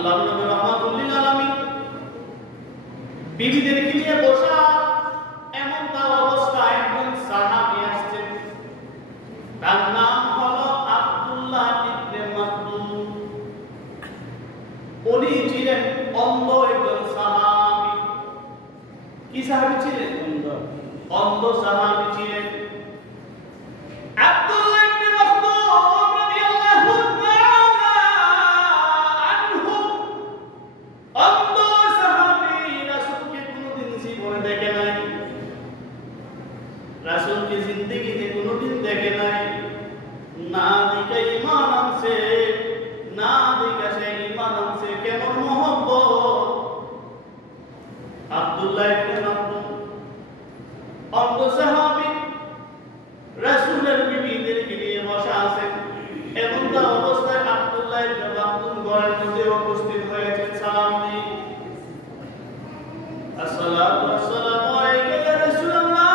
আল্লাহর নবী রাহমাতুল লিল আলামিন বিবিদেরকে নিয়ে বসা, এমন তার অবস্থায় একজন সাহাবী আসছেন, তার নাম হলো আব্দুল্লাহ ইবনে মাকতুম। উনি ছিলেন অন্ধ একজন সাহাবী। কি সাহাবী ছিলেন? অন্ধ সাহাবী ছিলেন। আব্দুল্লাহ ইবনে মাকতুম রাদিয়াল্লাহু তাআলা আনহু অন্ধ সাহাবী, রাসূলকে কোনদিন জীবনে দেখে নাই, রাসূলকে জিন্দেগিতে কোনদিন দেখে নাই। না দেখে ঈমান আনছে, না দেখে সে ঈমান আনছে। কেমন মহব্বত! আব্দুল্লাহ ইবনে মাকতুম অন্ধ সাহাবী, রাসূলের বিবিদেরকে নিয়ে বসা আছেন। এমন তার অবস্থায় আব্দুল্লাহ ইবনে মাকতুম ঘরের মধ্যে উপস্থিত হয়েছেন। সালাম দিয়ে, আসসালাতু ওয়াসসালামু আলাইকা ইয়া রাসূলুল্লাহ,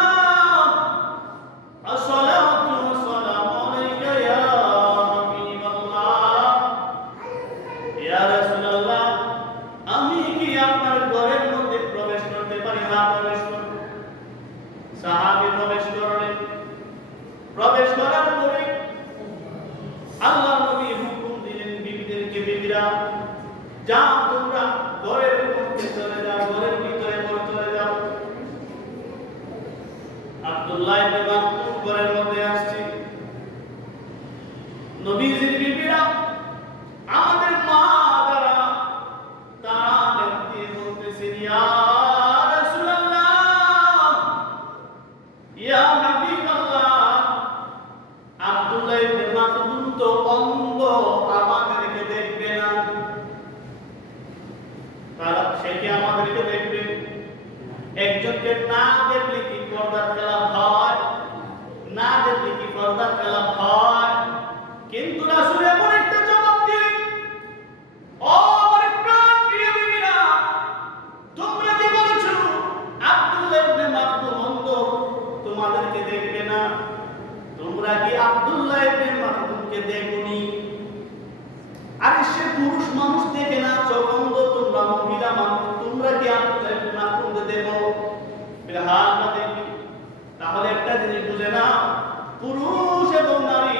আসসালাতু ওয়াসসালামু আলাইকা ইয়া হাবিবাল্লাহ। ইয়া রাসূলুল্লাহ, আমি কি আপনার ঘরের মধ্যে প্রবেশ করতে পারি? হ্যাঁ, প্রবেশ করুন। সাহাবী প্রবেশ করলেন। প্রবেশ করার পরে আল্লাহর নবী হুকুম দিলেন বিবিদেরকে, বিবিরা যা তোমরা ঘরের মধ্যে চলে যাও, ঘরের ভিতরে চলে যাও। আব্দুল্লাহ ইবনে মাকতুম ঘরের মধ্যে আসছে। নবীজির বিবিরা, আমাদের মা যারা, তারা দেখতে বলতেছেন, ইয়া রাসূলুল্লাহ, ইয়া হাবিবাল্লাহ, আব্দুল্লাহ ইবনে মাকতুম তো অন্ধ, আমাদেরকে দেখবে না। তারা সে কি আমাদেরকে দেখবে? একজনকে না দেখলে কি পর্দার খেলাপ হয়? না দেখলে কি পর্দার খেলাপ হয়? কিন্তু রাসূল এমন একটা জবাব দিলেন, ও আমার প্রাণপ্রিয় বিবিরা, তোমরা যে বলেছো আব্দুল্লাহ ইবনে মাকতুম অন্ধ, তোমাদেরকে দেখবে না, তোমরা কি আব্দুল্লাহ ইবনে মাকতুমকে দেখোনি? আরে সে পুরুষ মানুষ দেখে না, চোখ অন্ধ, তোমরা মহিলা মানুষ, তোমরা কি আব্দুল্লাহ ইবনে মাকতুমকে দেখো? হ্যাঁ, আমরা দেখি। তাহলে একটা জিনিস বুঝে না, পুরুষ এবং নারী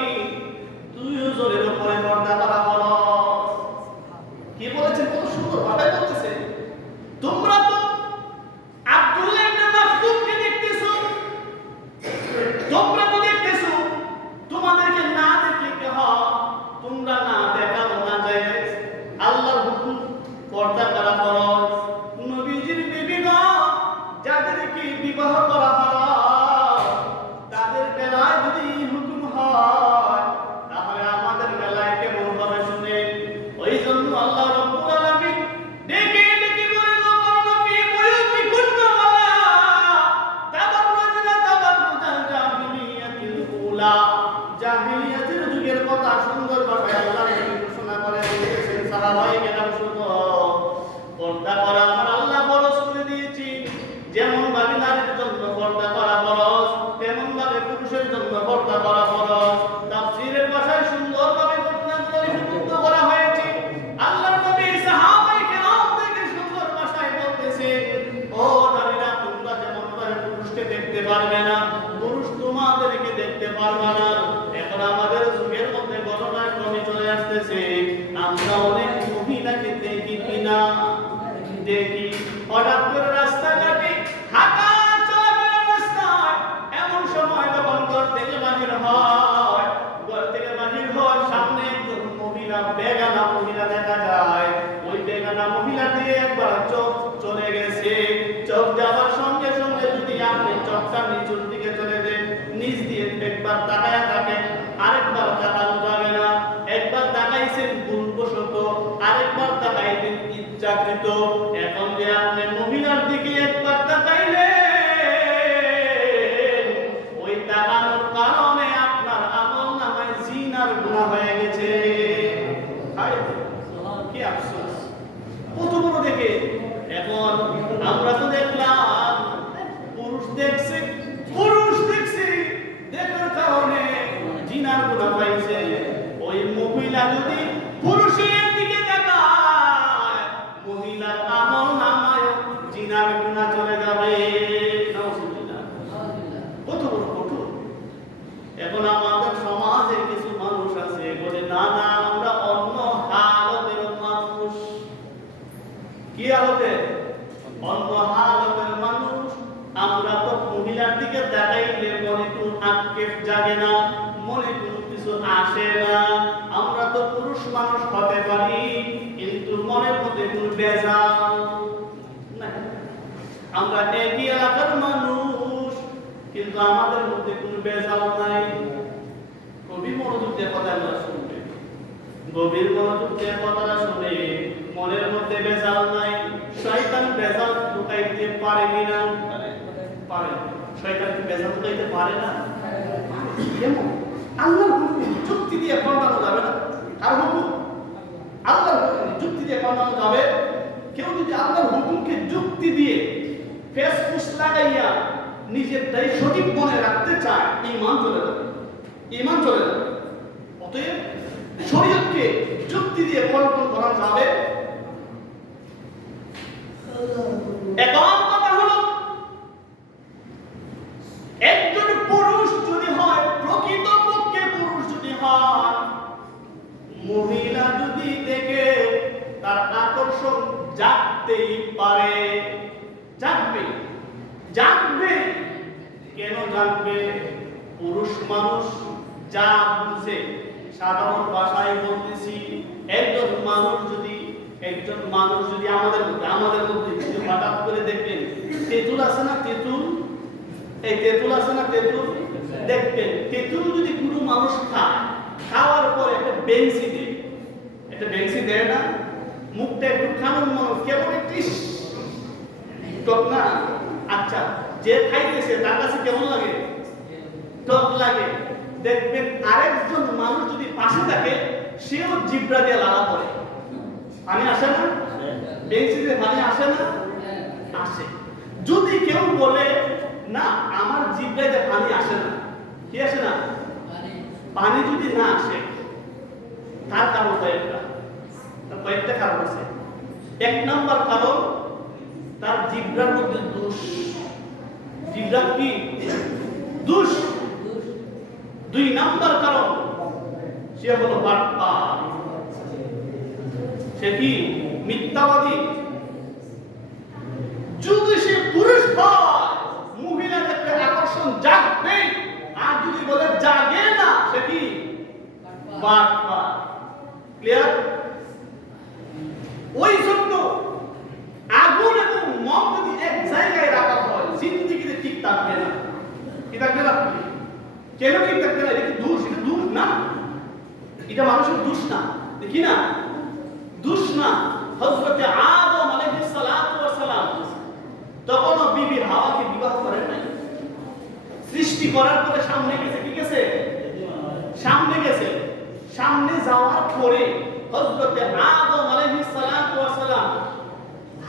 দুইজনের উপরে পর্দা করা ফরজ। কি বলেছেন? কত সুন্দর ভাবে বলতেছে, তোমরা তো আব্দুল্লাহ ইবনে মাকতুমকে দেখতেছো, তোমরা তো দেখতেছো, তোমাদেরকে না দেখলে কি হয়? তোমরা না দেখাও না যায়, আল্লাহর হুকুম পর্দা করা ফরজ। নবীজির বিবিগণ যাদেরকে বিবাহ করা হয়, তাদের বেলায় যদি হুকুম হয়, তাহলে আমাদের বেলায় কেমন হবে শুনেন। ওই জন্য আল্লাহ রাব্বুল আলামিন ডেকে ডেকে বলেন, ওয়াকারনা ফি বুয়ুতিকুন্না ওয়ালা তাবাররুজনা তাবাররুজাল জাহিলিয়াতিল উলা। জাহিলিয়াতের যুগের কথা সুন্দর ভাষায় আল্লাহ ঘোষণা করে দিয়েছেন। সাহাবায়ে কেরাম শুনো, পর্দা করা আমার আল্লাহ ফরজ করে দিয়েছি। যেমন ভাবে নারীর জন্য পর্দা করা ফরজ, তেমন ভাবে পুরুষের জন্য পর্দা করা ফরজ। তাফসীরের ভাষায় সুন্দরভাবে লিপিবদ্ধ করা হয়েছে। আল্লাহর নবী সাহাবায়ে কেরামদেরকে সুন্দর ভাষায় বলতেছেন, ও নারীরা, তোমরা যেমন ভাবে পুরুষকে দেখতে পারবে না, পুরুষ তোমাদেরকে দেখতে পারবে না। এখন আমাদের যুগের মধ্যে ঘটনাক্রমে চলে আসতেছে, আমরা অনেক মহিলাকে দেখি কিনা? দেখি। হঠাৎ করে রাস্তাঘাটে হাঁটা চলাফেরার রাস্তায় এমন সময় যখন ঘর থেকে বাহির হয়, ঘর থেকে বাহির হওয়ার সামনে একজন মহিলা, বেগানা মহিলা দেখা যায়। ওই বেগানা মহিলা দিয়ে একবার চোখ চলে গেছে। চোখ যাওয়ার সঙ্গে সঙ্গে যদি আপনি চোখটা নিচুর দিকে চলে দেন, নিচ দিয়ে একবার তাকায় থাকেন, আরেকবার তাকানো যাবে না। একবার তাকাইছেন ভুলবশত, আরেকবার তাকাইবেন ইচ্ছাকৃত। এখন যে আপনি মহিলার দিকে একবার তাকাইলেন, ওই তাকানোর কারণে আপনার আমল নামায় জিনার গুনাহ হয়ে গেছে। কি আফসোস, কত বড় দেখে। এখন আমরা তো দেখলাম পুরুষ দেখছে, দেখার কারণে জিনার গুনাহ পাইছে। ওই মহিলা যদি পুরুষের দিকে তাকায়, আসে না। আমরা তো পুরুষ মানুষ হতে পারি, কিন্তু মনের মধ্যে কোনো বেজাল নাই। আমরা একই এলাকার মানুষ, কিন্তু আমাদের মধ্যে কোনো বেজাল নাই। গভীর মনোযোগ দিয়ে কথাটা শুনবে, গভীর মনোযোগ দিয়ে কথাটা শুনে মনের মধ্যে বেজাল নাই। শয়তান বেজাল ঢুকাইতে পারে কিনা? পারে। শয়তান কি বেজাল ঢুকাইতে পারে না? কেমন? আল্লাহর হুকুম যুক্তি দিয়ে পাল্টানো যাবে না। আর হুকুম আল্লাহর হুকুম যুক্তি দিয়ে পাল্টানো যাবে। কেউ যদি আল্লাহর হুকুমকে যুক্তি দিয়ে ফেসফুস লাগাইয়া নিজেরটাই সঠিক মনে রাখতে চায়, ঈমান চলে যাবে, ঈমান চলে যাবে। অতএব শরীয়তকে যুক্তি দিয়ে কন্ট্রোল করা যাবে। এখন কথা হলো, একজন পুরুষ যদি হয়, প্রকৃতপক্ষে পুরুষ যদি হয়, মহিলা যদি দেখে তার আকর্ষণ জাগতেই পারে। জাগবে, জাগবে। কেন জাগবে? পুরুষ মানুষ যা বুঝে, সাধারণ ভাষায় বলতেছি, একজন মানুষ যদি আমাদের মধ্যে যদি হঠাৎ করে দেখবেন, তেঁতুল আছে না তেঁতুল, এই তেঁতুল আছে না তেঁতুল, দেখবেন তেঁতুল যদি কোনো মানুষ খায়, খাওয়ার পর একটা বেঞ্চি দেয় না, মুখটা একটু খানোর মানুষ কেমন একটি টক না? আচ্ছা, যে খাইতেছে তার কাছে কেমন লাগে? টক লাগে। দেখবেন আরেকজন মানুষ যদি পাশে থাকে, সেও জিব্রা দিয়ে লাগা পড়ে। পানি আসে না? বেঞ্চিতে পানি আসে না? আসে। যদি কেউ বলে না আমার জিব্রাতে পানি আসে না, কি আসে না? পানি যদি না আসে, তার কারণ কয়েকটা কারণ আছে। এক নাম্বার কারণ, তার জিব্রার মধ্যে দোষ। জিব্রা কি? দোষ। দুই নাম্বার কারণ, সে হলো বাটপার, সে কি? মিথ্যাবাদী। যদি সে পুরুষ হয়, মহিলাদের আকর্ষণ জাগবে। আর যদি বলে জাগে না, সে কি? বাটপার। ক্লিয়ার? ওই জন্য আগুন এবং মম যদি এক জায়গায় রাখা হয়, জিন্দেগিতে ঠিক থাকবে না। কি থাকবে না? কেন ঠিক থাকবে না? এটা কি দোষ? এটা দোষ না, এটা মানুষের দোষ না, দেখি না? দোষ না। হযরত আদম আলাইহিস সালাতু ওয়াস সালাম তখনও বিবি হাওয়াকে বিবাহ করেন নাই। সৃষ্টি করার পরে সামনে গেছে, কি গেছে? সামনে গেছে। সামনে যাওয়ার পরে হযরত আদম আলাইহিস সালাতু ওয়াস সালাম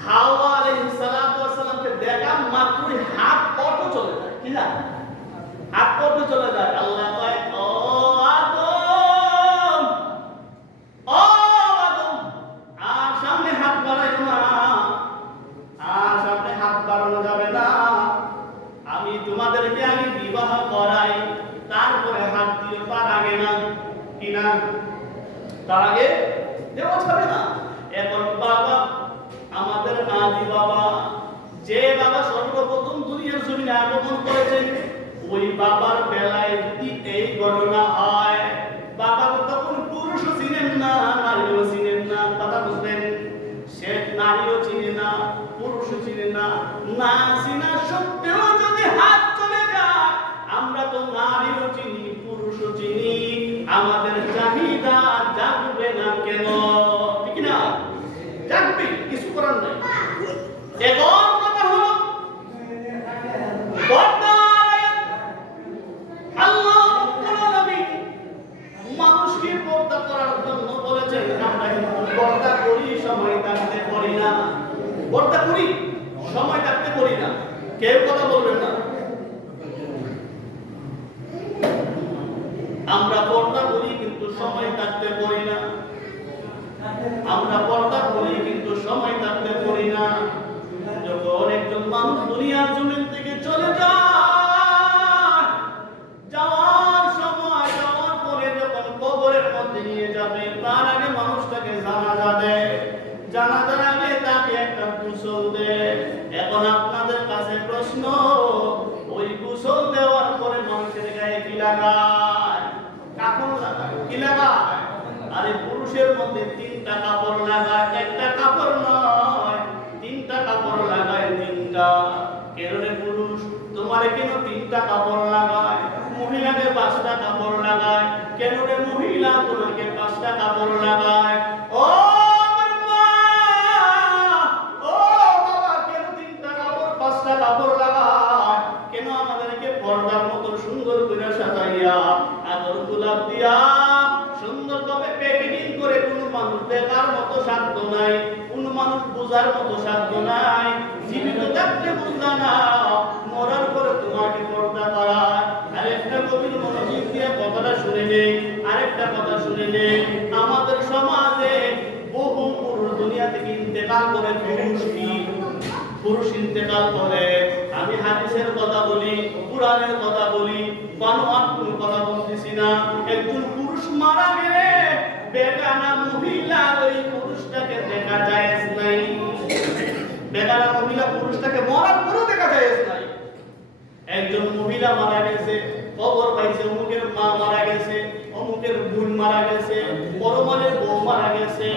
হাওয়া আলাইহিস সালাতু ওয়াস সালামকে দেখা মাত্রই হাত অটো চলে যায়। কি না? হাত অটো চলে যায়। আল্লাহ কয়, ও আদম, ও আদম, আর সামনে হাত বাড়াইও না, আর সামনে হাত বাড়ানো যাবে না। আমি তোমাদেরকে বিবাহ করাই, তারপরে হাত দিও, তার আগে না। কি না? তার আগে দেওয়া যাবে না। এখন বাবা, আমাদের আদি বাবা, যে বাবা সর্বপ্রথম দুনিয়ার জমিনে আগমন করেছেন, ওই বাবার বেলায় যদি এই ঘটনা হয়, বাবা তখন পুরুষও চিনেন না, নারীও চিনেন না। কথা বুঝলেন? সে নারীও চিনে না, পুরুষও চিনে না। না চিনা সত্ত্বেও যদি হাত চলে যায়, আমরা তো নারীও চিনি, পুরুষও চিনি, আমাদের চাহিদা জাগবে না কেন? ঠিক না? জাগবে, কিছু করার নাই। এখন কথা হলো, আল্লাহ রাব্বুল আলামিন মানুষকে পর্দা করার জন্য বলেছেন। আমরা কিন্তু পর্দা করি, সময় থাকতে করি না। পর্দা করি, সময় থাকতে করি না। কেউ কথা বলবেন না। আমরা পর্দা করি কিন্তু সময় থাকতে করি না। আমরা পর্দা করি কিন্তু সময় থাকতে করি না। যখন একজন মানুষ দুনিয়ার জমিন থেকে চলে যায়, যাওয়ার সময়, যাওয়ার পরে যখন কবরের মধ্যে নিয়ে যাবে, তার আগে মানুষটাকে জানাজা দেয়। জানাজার আগে তাকে একটা গোসল দেয়। এখন আপনাদের কাছে প্রশ্ন, লাগায়? আরে পুরুষের মধ্যে তিনটা কাপড় লাগায়, একটা কাপড় নয়, তিনটা কাপড় লাগায়, তিনটা। কেন রে পুরুষ, তোমারে কেন তিনটা কাপড় লাগায়? মহিলাকে পাঁচটা কাপড় লাগায়। কেন রে মহিলা, তোমাকে পাঁচটা কাপড় লাগায়? ও আমার মা, ও বাবা, কেন তিনটা কাপড় পাঁচটা কাপড় লাগায়? কেন আমাদেরকে পর্দার মতো সুন্দর করে সাজাইয়া আদর গোলাপ দিয়া সুন্দরভাবে প্যাকেজিং করে কোন মানুষ দেখার মতো সাধ্য নাই, কোন মানুষ বোঝার মতো সাধ্য নাই। জীবিত থাকতে বুঝলা না, মরার পরে তোমাকে পর্দা করায়। আরেকটা গভীর মনোযোগ দিয়ে কথাটা শুনে নেই, আরেকটা কথা শুনে নেই। আমাদের সমাজে বহু পুরুষ দুনিয়া থেকে ইন্তেকাল করে। পুরুষ ইন্তেকাল করে। আমি হাদিসের কথা বলি, কুরআনের কথা বলি, বানোয়াট কোনো কথা বলতেছি না। একজন পুরুষ মারা গেলে বেগানা মহিলা ওই পুরুষটাকে দেখা যায় নাই। বেগানা মহিলা পুরুষটাকে মরার পরেও দেখা যায় নাই। একজন মহিলা মারা গেছে, খবর পাইছে অমুকের মা মারা গেছে, অমুকের বোন মারা গেছে, পরমানের বউ মারা গেছে।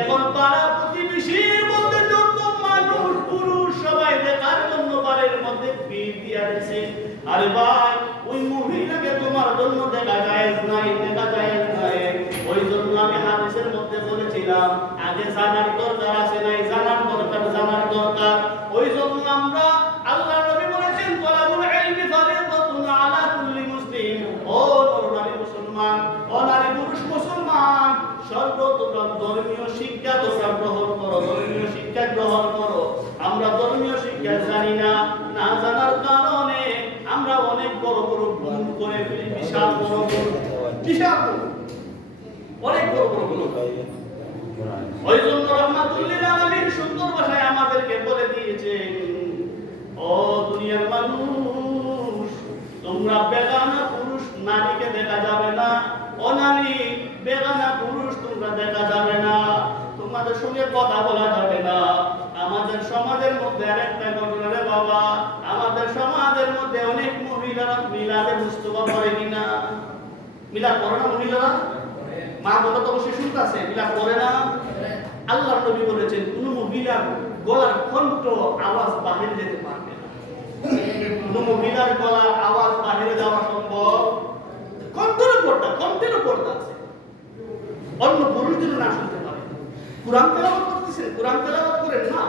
এখন পাড়া প্রতিবেশীর মধ্যে যত মানুষ পুরুষ সবাই দেখার জন্য বাড়ির মধ্যে ভিড় দিয়া দিয়েছে। আরে ভাই, ওই মহিলাকে তোমার জন্য দেখা যায় নাই, দেখা যায় নাই। ওই জন্য আমি হাদিসের মধ্যে বলেছিলাম, আগে জানার দরকার আছে নাই, জানার দরকার, জানার দরকার। ওই জন্য আমরা আল্লাহ নবী বলেছেন, তালাবুল ইলমি ফারিদাতুন আলা কুল্লি মুসলিম। ও নারী মুসলমান, ও নারী পুরুষ মুসলমান, সর্বপ্রথম ধর্মীয় শিক্ষা তোমরা গ্রহণ করো, ধর্মীয় শিক্ষা গ্রহণ করো। আমরা ধর্মীয় শিক্ষা জানি না, না জানার কারণে আমরা অনেক বড় বড় ভুল করে ফেলি, বিশাল বড় ভুল, বিশাল ভুল, অনেক বড় বড় ভুল। ওই জন্য রাহমাতুল লিল আলামিন সুন্দর ভাষায় আমাদেরকে বলে দিয়েছেন, ও দুনিয়ার মানুষ, তোমরা বেগানা পুরুষ নারীকে দেখা যাবে না। ও নারী, বেগানা পুরুষ তোমরা দেখা যাবে না, তোমাদের সঙ্গে কথা বলা যাবে না। আমাদের সমাজের মধ্যে আরেকটা ঘটনা রে বাবা, আমাদের সমাজের মধ্যে অনেক মহিলারা মিলাদে মুস্তফা পড়ে কিনা? মিলাদ পড়ে না মহিলারা? মা বলে তো অবশ্যই শুনতেছে, মিলাদ পড়ে না? আল্লাহর নবী বলেছেন, কোন মহিলার গলার কণ্ঠ আওয়াজ বাহিরে যেতে পারবে না। কোন মহিলার গলার আওয়াজ বাহিরে যাওয়া সম্ভব? কণ্ঠের পর্দা আছে, অন্য পুরুষ যেন না শুনতে পারে। কুরআন তেলাওয়াত করতেছেন, কুরআন তেলাওয়াত করেন না,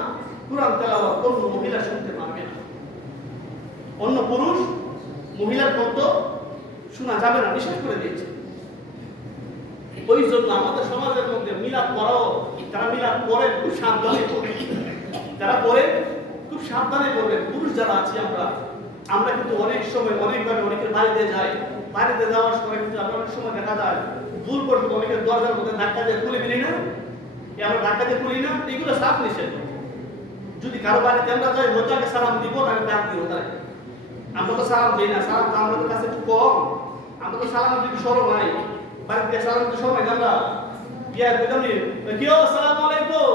কুরআন তেলাওয়াত অন্য মহিলা শুনতে পারবে না। অন্য পুরুষ মহিলার কণ্ঠ শোনা যাবে না, নিষেধ করে দিয়েছে। ওই জন্য আমাদের সমাজের মধ্যে মিলাদ পড়াও, তারা মিলাদ পড়ে খুব সাবধানে পড়ে, যারা পড়ে খুব সাবধানে পড়বেন। পুরুষ যারা আছি আমরা কিন্তু অনেক সময় অনেকভাবে অনেকের বাড়িতে যাই, বাড়িতে যাওয়ার সময় কিন্তু আমরা অনেক সময় দেখা যায় ভুল করে অনেকের দরজার মধ্যে ধাক্কা দিয়ে খুলে ফেলি না, আমরা ধাক্কা দিয়ে খুলি না, এগুলো সাফ নিষেধ। যদি কারো বাড়িতে আমরা যাই, হোতাকে সালাম দিব না, ডাক দিব তাই। আমরা তো সালাম দিই না, সালাম তো আমাদের কাছে একটু কম, আমরা তো সালাম দিতে সরব নাই। বাড়িতে সালাম দিতে সরব নাই, আমরা বিয়ার বেতন কি আসসালামু আলাইকুম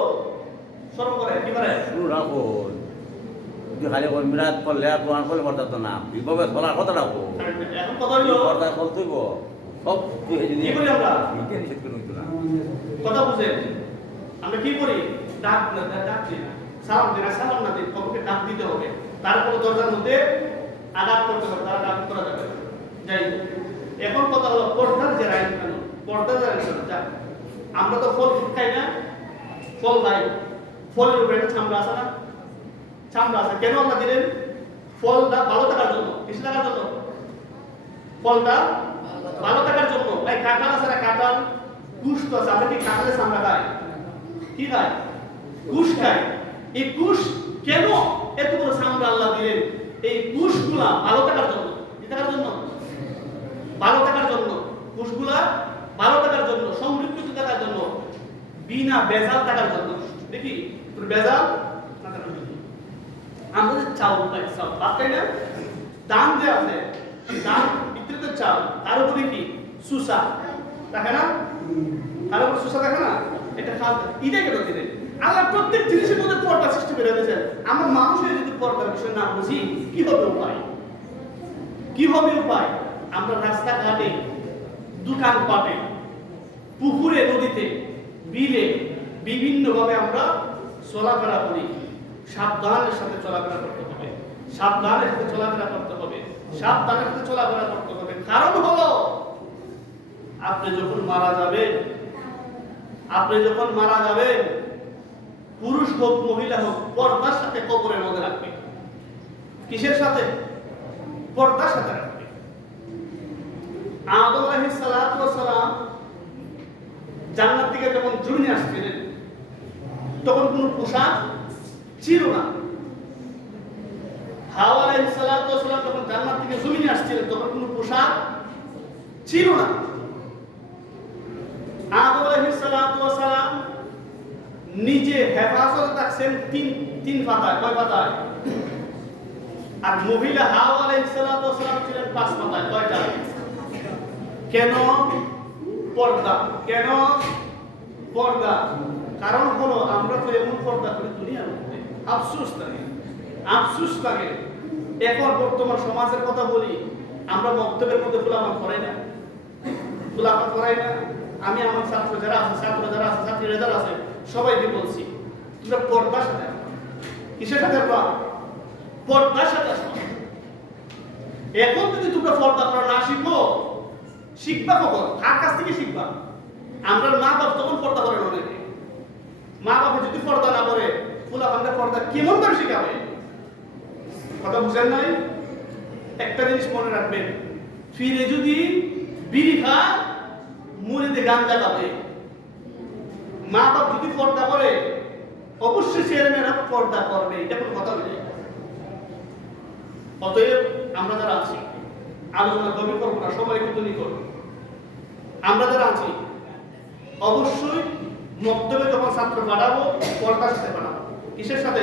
সরব করে কি করে শুরু রাখো। খালি মিরাত করলে আর কোরআন করলে পড়তা তো না, বিভাবে চলার কথা রাখো। এখন কথা হইলো পর্দা চলতেইব সব। তুই এই কি করি আমরা? নিষেধ করে হইতো না, কথা বুঝেন? আমরা কি করি? ডাক দিই না, সালাম দিই না, সালাম না দিই, কবকে ডাক দিতে হবে। তারপরে দরজার মধ্যে আঘাত করতে হবে, তারা ডাক করা যাবে। যাই এখন কথা হলো পর্দার যে আইন কানুন, পর্দার যে আইন কানুন। আমরা তো ফল খাই না, ফল খাই, ফলের উপরে চামড়া আছে না, চামড়া আছে। কেন আল্লাহ দিলেন? ফলটা ভালো থাকার জন্য। কিছু থাকার জন্য ফলটা ভালো থাকার জন্য। ভাই কাঁঠাল আছে না, কাঁঠাল কুশ তো আছে। আমরা কি কাঁঠালের চামড়া খাই? কি খাই? কুশ খাই। এই কুশ কেন এত বড় চামড়া আল্লাহ দিলেন? এই কুশগুলা ভালো থাকার জন্য। কি থাকার জন্য? ভালো থাকার জন্য। কুশগুলা ভালো থাকার জন্য, সমৃদ্ধ থাকার জন্য, বিনা বেজাল থাকার জন্য। দেখি বেজাল না থাকার জন্য। আমরা যে চাউল পাই, চাউল ভাত খাই না, দান যে আছে, দান বিক্রিত চাল, তার উপরে কি সুসা দেখে না, তার উপরে সুসা দেখে না, এটা খাওয়া। এটাই কেন দিলেন? আল্লাহ প্রত্যেক জিনিসের মধ্যে পর্দা সৃষ্টি করে দিয়েছেন। আমরা মানুষের যদি পর্দার বিষয় না বুঝি, কি হবে উপায়? কি হবে উপায়? আমরা রাস্তাঘাটে, দোকান পাটে বিলে বিভিন্নভাবে আমরা চলাফেরা করি। সাবধানের সাথে চলাফেরা করতে হবে, সাবধানের সাথে চলাফেরা করতে হবে, সাবধানের সাথে চলাফেরা করতে হবে। কারণ হলো আপনি যখন মারা যাবেন, পুরুষ হোক মহিলা হোক, পর্দার সাথে কবরের মধ্যে রাখবে। কিসের সাথে? পর্দার সাথে রাখবে। আদম আলাইহিস সালাতু ওয়াস সালাম জান্নাত থেকে যখন জমিনে আসছিলেন তখন কোনো পোশাক ছিল না। হাওয়া আলাইহিস সালাতু ওয়াস সালাম যখন জান্নাত থেকে জমিনে আসছিলেন তখন কোনো পোশাক ছিল না। আদম আলাইহিস সালাতু ওয়াস সালাম নিজে হেফাজতে থাকছেন তিন পাতায়। কয় পাতায়? আর মহিলা হাওয়া আলাইহিস সালাতু ওয়াস সালাম ছিলেন 5 পাতায়। কয়টা? কেন? পর্দা। কেন পর্দা? কারণ হলো আমরা তো এমন পর্দা করি দুনিয়ার মধ্যে, আফসোস লাগে। এখন বর্তমান সমাজের কথা বলি, আমরা বক্তব্যের মধ্যে খোলামাল করাই না। আমি আমার ছাত্রীরা যারা আছে সবাইকে বলছি, তোমরা পর্দার সাথে আসো। কিসের সাথে আসবা? পর্দার সাথে আসো। এখন যদি তোমরা পর্দা করা না শিখবা কখন? কার কাছ থেকে শিখবা? আমরা মা বাপ তখন পর্দা করে অনেকে। মা বাবা যদি পর্দা না করে ফুলাফানরা পর্দা কেমন করে শিখাবে? কথা বুঝেন নাই? একটা জিনিস মনে রাখবেন, ফিরে যদি বিড়ি খায় মুড়িতে গাঞ্জা খাবে। মা বাপ যদি পর্দা করে অবশ্যই ছেলেমেয়েরা পর্দা করবে, এটা কোনো কথা নেই। অতএব আমরা যারা আছি, আলোচনা কবি করবো না, সবাই কিন্তু করবো। আমরা যারা আছি অবশ্যই মক্তবে যখন ছাত্র পাঠাবো পর্দার সাথে পাঠাবো। কিসের সাথে?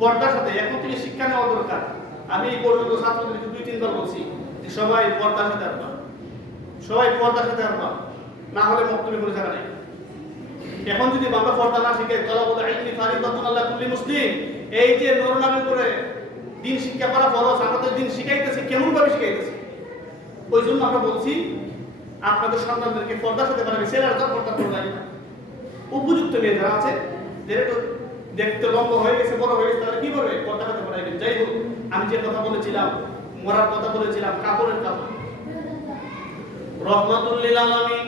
পর্দার সাথে। এখন থেকে শিক্ষা নেওয়া দরকার। আমি এই পর্যন্ত ছাত্রদেরকে 2-3 বার বলছি যে সবাই পর্দার সাথে আসবা, সবাই পর্দার সাথে আসবা, না হলে মক্তবে কোনো জায়গা নেই। এখন যদি আমরা পর্দা না শিখে তলাবুল ইলমি ফারিদাতুন আলা কুল্লি মুসলিম, এই যে নরনামে করে দিন শিক্ষা করা ফরজ, আমাদের দিন শিখাইতেছে, কেমন ভাবে শিখাইতেছে? ওই জন্য আমরা বলছি আপনাদের সন্তানদেরকে পর্দার সাথে পাঠাবে। ছেলেরা তো পর্দা করে লাগে না। উপযুক্ত মেয়ে যারা আছে, যেটা দেখতে লম্বা হয়ে গেছে, বড় হয়ে গেছে, তাহলে কি করবে? পর্দা সাথে পাঠাবেন। যাই হোক, আমি যে কথা বলেছিলাম, মরার কথা বলেছিলাম, কাপড়ের কাপড় রহমাতুল লিল আলামিন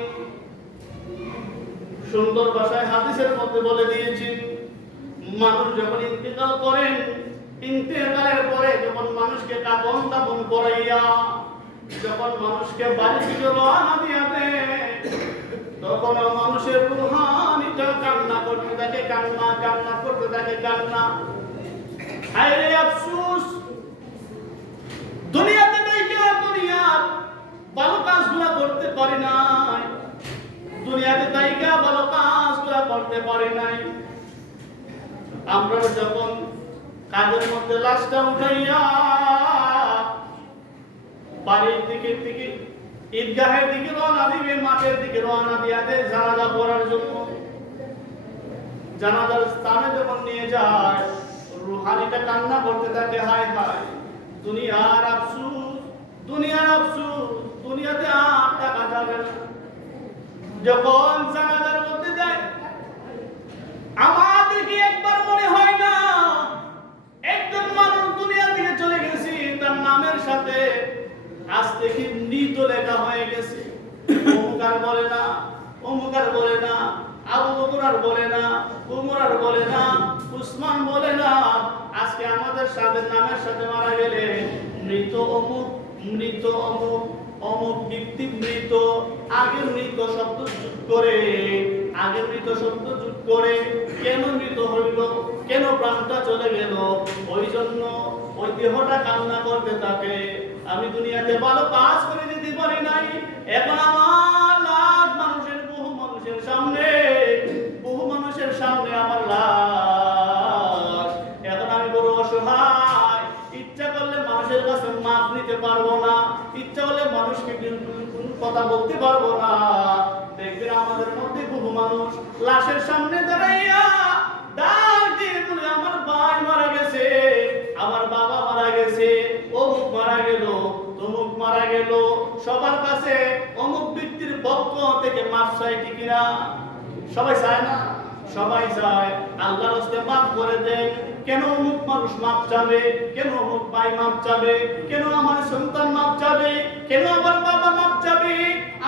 সুন্দর ভাষায় হাদিসের মধ্যে বলে দিয়েছেন, মানুষ যখন ইন্তেকাল করেন, ইন্তেকালের পরে যখন মানুষকে কাফন দাফন করাইয়া যখন মানুষকে বাড়ি থেকে রওনা দিয়া দেয়, তখন মানুষের রূহানিটা কান্না করতে থাকে, কান্না করতে থাকে। হায়রে আফসোস, দুনিয়াতে দুনিয়ার ভালো কাজগুলা করতে পারি নাই, দুনিয়াতে তাইকা ভালো কাজগুলা করতে পারি নাই। আমরা যখন কাজের মধ্যে লাশটা উঠাইয়া বাড়ির দিকে ঈদগাহের দিকে রওনা দিবে, মাঠের দিকে রওনা দিয়া দেয় জানাজা পড়ার জন্য। জানাজার স্থানে যখন নিয়ে যায়, রুহানিটা কান্না করতে থাকে, হায় হায় দুনিয়ার আফসোস, দুনিয়াতে আর টাকা যাবে না। যখন জানাজার মধ্যে যায়, আমাদের কি একবার মনে হয় না একজন মানুষ দুনিয়া থেকে চলে গেছে, তার নামের সাথে আজ থেকে মৃত লেখা হয়ে গেছে। অমুক আর বলে না, আবু বকর আর বলে না, উমর আর বলে না, উসমান বলে না, আজকে আমাদের সাথে নামের সাথে মারা গেলে মৃত অমুক, অমুক ব্যক্তি মৃত। আগে মৃত শব্দ যোগ করে কেন মৃত হইল, কেন প্রাণটা চলে গেল, ওই জন্য ওই দেহটা কান্না করতে থাকে। আমি দুনিয়াতে ভালো কাজ করে দিতে পারি নাই, এখন আমার লাশ বহু মানুষের সামনে আমার লাশ, এখন আমি বড় অসহায়। ইচ্ছা করলে মানুষের কাছে মাপ নিতে পারবো না, ইচ্ছা করলে মানুষকে কথা বলতে পারবো না। দেখবেন আমাদের মধ্যে বহু মানুষ লাশের সামনে দাঁড়াইয়া ডাক দিয়ে বলে, আমার ভাই মারা গেছে, আমার বাবা মারা গেছে, অমুক মারা গেল, তমুক মারা গেল। সবার কাছে অমুক ব্যক্তির পক্ষ থেকে মাপ চাই, ঠিক না? সবাই চায় না? সবাই চায় আল্লাহর রাস্তায় মাফ করে দেন। কেন অমুক মানুষ মাপ চাবে? কেন অমুক ভাই মাপ চাবে? কেন আমার সন্তান মাপ চাবে? কেন আমার বাবা মাপ চাবে?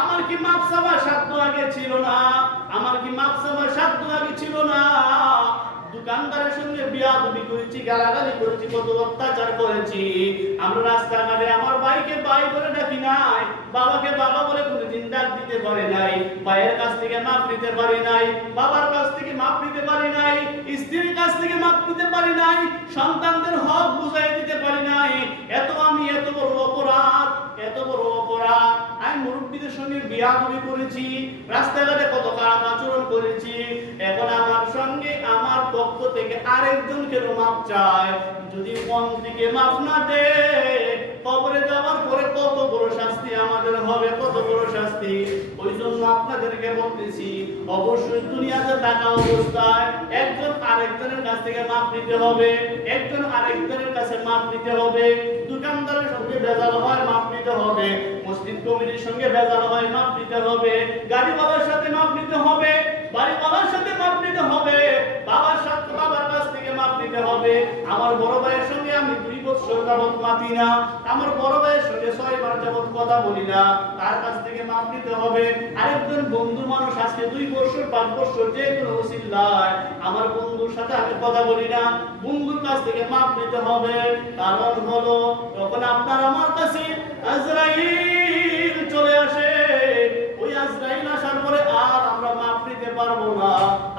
আমার কি মাপ চাওয়ার সাধ্য আগে ছিল না? আমার কি মাপ চাওয়ার সাধ্য আগে ছিল না? দোকানদারের সঙ্গে বিয়াদবি করেছি, গালাগালি করেছি, কত অত্যাচার করেছি। আমরা রাস্তাঘাটে আমার ভাইকে ভাই বলে ডাকি নাই, বাবাকে বাবা বলে কোনোদিন ডাক দিতে পারি নাই, ভাইয়ের কাছ থেকে মাপ নিতে পারি নাই, বাবার কাছ থেকে মাপ নিতে পারি নাই, স্ত্রীর কাছ থেকে মাপ নিতে পারি নাই, সন্তানদের হক বুঝাই দিতে পারি নাই। আমি এত বড় অপরাধ, এত বড় অপরাধ। আমি মুরব্বীদের সঙ্গে বিয়াদবি করেছি, রাস্তাঘাটে কত খারাপ আচরণ করেছি। এখন আমার সঙ্গে আমার পক্ষ থেকে আরেকজনকে মাপ চায়, যদি মন থেকে মাপ না দে, কবরে যাওয়ার পরে কত বড় শাস্তি আমাদের হবে, কত বড় শাস্তি। ওই জন্য আপনাদেরকে বলতেছি, অবশ্যই দুনিয়াতে থাকা অবস্থায় একজন আরেকজনের কাছ থেকে মাপ নিতে হবে, একজন আরেকজনের কাছে মাপ নিতে হবে। দোকানদারের সঙ্গে ভেজাল হয়, মাপ নিতে হবে। মসজিদ কমিটির সঙ্গে ভেজাল হয়, মাপ নিতে হবে। গাড়িওয়ালার সাথে মাপ নিতে হবে, বাড়িওয়ালার সাথে মাপ নিতে হবে, বাবার কাছ থেকে মাপ নিতে হবে। আমার বড় ভাইয়ের সঙ্গে আমি 2 বছর যাবত মাপি না, আমার বড় ভাইয়ের সঙ্গে 6 বার যাবত কথা বলি না, তার কাছ থেকে মাপ নিতে হবে। আরেকজন বন্ধু মানুষ আজকে 2 বছর 5 বছর যে কোনো ওসিলায় আমার বন্ধুর সাথে আমি কথা বলি না, বন্ধুর কাছ থেকে মাপ নিতে হবে। কারণ হলো তখন আপনার আমার কাছে আজরাইল চলে আসে। ওই আজরাইল আসার পরে আর আমরা মাপ নিতে পারবো না।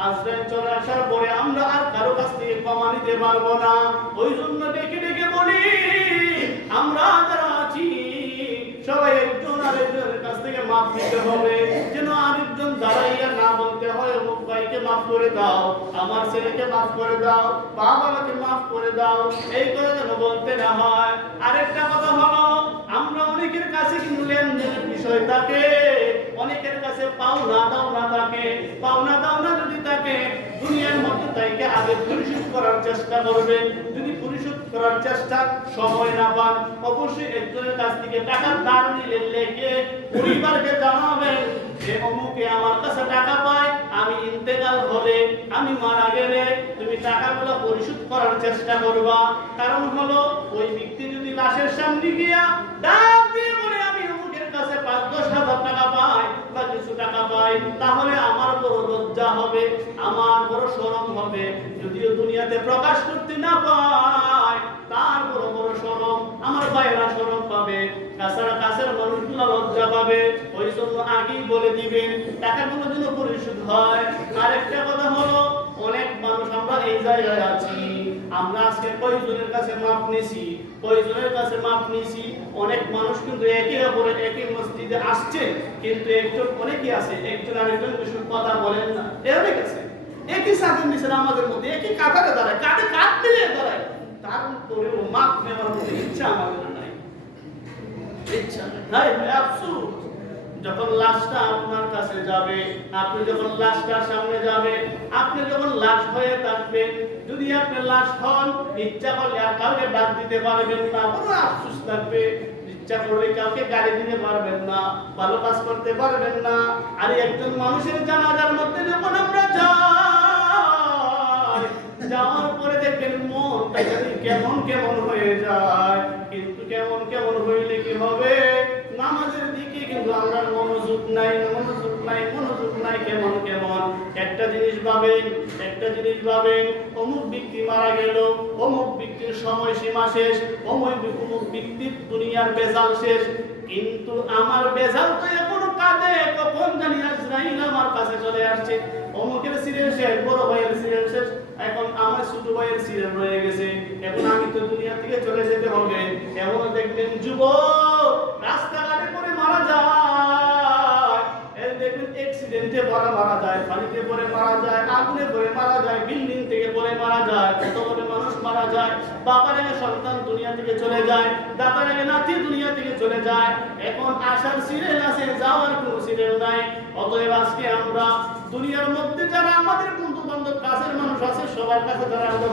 আজরাইল চলে আসার পরে আমরা আর কারো কাছ থেকে ক্ষমা নিতে পারবো না। ওই জন্য ডেকে ডেকে বলি, আমরা যারা আছি সবাই একজন আরেকজনের কাছ থেকে মাপ নিতে হবে, যেন আরেকজন দাঁড়াইয়া না বলতে হয় অমুক ভাইকে মাফ করে দাও, আমার ছেলেকে মাফ করে দাও, বাবাকে মাফ করে দাও, এই করে যেন বলতে না হয়। আরেকটা কথা হলো, আমরা অনেকের কাছে কিন্তু লেনদেনের বিষয় থাকে, অনেকের কাছে পাওনা দাওনা থাকে। পাওনা দাওনা যদি থাকে দুনিয়ার মধ্যে তাইকে আগে পরিশোধ করার চেষ্টা করবেন। যদি পরিশোধ করার চেষ্টা সময় না পান, অবশ্যই একজনের কাছ থেকে টাকা ধার নিলে লেগে পরিবারকে জানাবেন যে অমুকে আমার কাছে টাকা পায়, আমি ইন্তেকাল হলে, আমি মারা গেলে তুমি টাকাগুলো পরিশোধ করার চেষ্টা করবা। কারণ হলো ওই ব্যক্তি যদি লাশের সামনে গিয়া ডাক দিয়ে বলে আমি অমুকের কাছে 5-10 হাজার টাকা পাই বা কিছু টাকা পাই, তাহলে আমার বড় লজ্জা হবে, আমার বড় শরম হবে। যদিও দুনিয়াতে প্রকাশ করতে না পায়, তার বড় বড় শরম, আমার ভাইরা শরম পাবে, কাছের মানুষগুলো লজ্জা পাবে। ওই জন্য আগেই বলে দিবেন টাকাগুলো যেন পরিশোধ হয়। আরেকটা কথা হলো, অনেক মানুষ আমরা এই জায়গায় আছি, আমরা আজকে কয়জনের কাছে মাপ নিছি, কয়জনের কাছে মাপ নিছি। অনেক মানুষ কিন্তু একে অপরে একই মসজিদে আসছে, কিন্তু একজন অনেকেই আছে একজন আরেকজন কিছু কথা বলেন না। অনেক আছে একই সাথে মিশে আমাদের মধ্যে একই কাতারে দাঁড়ায়, কাঁধে কাঁধ মিলিয়ে দাঁড়ায়, তারপরেও মাপ নেওয়ার মতো ইচ্ছা আমাদের নাই, ইচ্ছা নাই। আফসোস, যখন লাশটা আপনার কাছে যাবে, আপনি যখন লাশটার সামনে যাবেন, আপনি যখন লাশ হয়ে থাকবেন, যদি আপনি লাশ হন, ইচ্ছা করলে আর কাউকে ডাক দিতে পারবেন না, বড় আফসোস থাকবে। ইচ্ছা করলে কাউকে গালি দিতে পারবেন না, ভালো কাজ করতে পারবেন না। আর একজন মানুষের জানাজার মধ্যে যখন আমরা যাই, যাওয়ার পরে দেখবেন মনটা জানি কেমন কেমন হয়ে যায়। কিন্তু কেমন কেমন হইলে কি হবে? নামাজের দিকে কিন্তু আমরা মনোযোগ নাই, মনোযোগ নাই, মনোযোগ নাই, কেমন কেমন। একটা জিনিস ভাবেন, অমুক ব্যক্তি মারা গেল, অমুক ব্যক্তির সময়সীমা শেষ, অমুক ব্যক্তির দুনিয়ার বেজাল শেষ, কিন্তু আমার বেজাল তো এখনো কাঁদে, কখন জানি আজরাইল আমার কাছে চলে আসছে। অমুকের সিরিয়াল শেষ, বড় ভাইয়ের সিরিয়াল শেষ, এখন আমার ছোট ভাইয়ের সিরিয়াল রয়ে গেছে, এখন আমি তো দুনিয়া থেকে চলে যেতে হবে। এমন দেখবেন যুবক রাস্তাঘাটে পড়ে মারা যায়, এই দেখবেন অ্যাক্সিডেন্টে মারা যায়, পানিতে পড়ে মারা যায়, আগুনে পড়ে মারা যায়, বিল্ডিং থেকে পড়ে মারা যায়, কত করে মানুষ মারা যায়। বাবার আগে সন্তান দুনিয়া থেকে চলে যায়, দাদার আগে নাতি দুনিয়া থেকে চলে যায়। এখন আসার সিরিয়াল আছে, যাওয়ার কোনো সিরিয়াল নাই। অতএব আজকে আমরা দুনিয়ার মধ্যে যারা আমাদের বন্ধু বান্ধব কাছের মানুষ আছে, সবার কাছে যারা আমরা